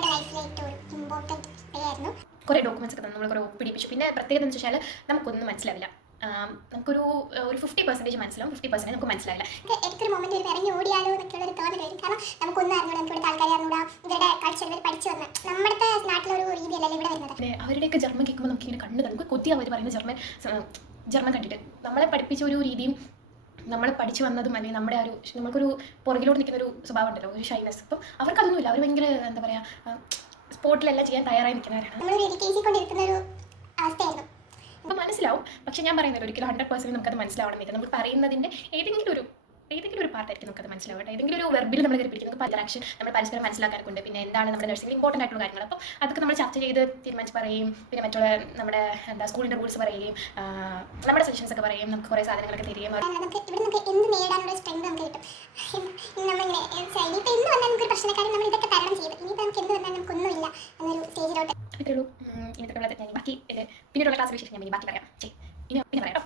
ഞങ്ങളുടെ ലൈഫിലെ ഏറ്റവും ഇമ്പോർട്ടൻറ്റ് ഡേ ആയിരുന്നു. കുറേ ഡോക്യുമെൻറ്റ്സ് ഒക്കെ നമ്മൾ കുറേ ഒപ്പിടിപ്പിച്ചു. പിന്നെ പ്രത്യേകത എന്ന് വെച്ചാൽ നമുക്കൊന്നും മനസ്സിലാവില്ല. നമുക്കൊരു 50% മനസ്സിലാവും, 50% നമുക്ക് മനസ്സിലാവില്ല. എനിക്കൊരു മൊമെന്റ് ഒരു ഇറങ്ങി ഓടിയാലോ എന്നൊക്കെയുള്ള ഒരു തോന്നൽ വരും. കാരണം നമുക്കൊന്നും അറിഞ്ഞൂടാ, നമുക്ക് ഇവിടുത്തെ ആൾക്കാരെ അറിഞ്ഞൂടാ, ഇവരുടെ കൾച്ചർ ഇവർ പഠിച്ചു വന്ന നമ്മുടെ നാട്ടിലൊരു രീതിയല്ലല്ലോ ഇവിടെ വരുന്നത്. അവരുടെയൊക്കെ ജർമ്മൻ കേൾക്കുമ്പോൾ നമുക്കിങ്ങനെ കണ്ണ് നമുക്ക് കൊത്തി അവർ പറയുന്ന ജർമ്മൻ കണ്ടിട്ട് നമ്മളെ പഠിപ്പിച്ച ഒരു രീതിയും നമ്മൾ പഠിച്ചു വന്നതും അല്ലെങ്കിൽ നമ്മുടെ ഒരു നമുക്കൊരു പുറകിലോട്ട് നിൽക്കുന്ന ഒരു സ്വഭാവം ഉണ്ടല്ലോ, ഒരു ഷൈനസ്. അപ്പം അവർക്കതൊന്നുമില്ല. അവർ ഭയങ്കര എന്താ പറയുക, സ്പോർട്ടിലെല്ലാം ചെയ്യാൻ തയ്യാറായി നിൽക്കുന്നവരാണ്. നമ്മളൊരു എഴുതിക്കൊണ്ടിരിക്കുന്ന ഒരു അവസ്ഥയായിരുന്നു. അപ്പോൾ മനസ്സിലാവും. പക്ഷേ ഞാൻ പറയുന്നത് ഒരിക്കലും 100% നമുക്കത് മനസ്സിലാവണമെന്നില്ല. നമ്മൾ പറയുന്നതിൻ്റെ ഏതെങ്കിലും ഒരു പാർട്ടായിരിക്കും നമുക്കത് മനസ്സിലാവട്ടെ. ഏതെങ്കിലും ഒരു വെർബിൽ നമ്മൾ കയറി പിടിക്കുന്നത് ഇൻറ്ററാക്ഷൻ നമ്മൾ പരസ്പരം മനസ്സിലാക്കാനൊക്കെ. പിന്നെ എന്താണ് നമ്മുടെ നഴ്സിംഗിൽ ഇമ്പോർട്ടൻ്റ് ആയിട്ടുള്ള കാര്യങ്ങൾ. അപ്പം അതൊക്കെ നമ്മൾ ചർച്ച ചെയ്ത് തീരുമാനിച്ച് പറയും. പിന്നെ മറ്റുള്ള നമ്മുടെ സ്കൂളിൻ്റെ റൂൾസ് പറയുകയും നമ്മുടെ സജഷൻസ് ഒക്കെ പറയും. നമുക്ക് കുറേ സാധനങ്ങളൊക്കെ തരികയും നമുക്ക് ഇവിടെ നമുക്ക് എന്ത് നേടാനുള്ള സ്ട്രെങ്ത് നമുക്ക് കിട്ടും. നമ്മളിങ്ങനെ ഇനിയിപ്പോൾ എന്ത് വന്നാൽ നമുക്കൊരു പ്രശ്നക്കാരൻ നമ്മൾ ഇതൊക്കെ തരണം ചെയ്ത് ഇനിയിപ്പോൾ നമുക്ക് എന്ത് വന്നാൽ നമുക്കൊന്നുമില്ല എന്നൊരു സ്റ്റേജിലോട്ട് ഇത്രയുള്ളൂ. ഇന്നത്തെ ബാക്കി പിന്നീടുള്ള ക്ലാസ് വിശേഷം ഞാൻ ബാക്കി പറയാം. പിന്നെ പറയാം.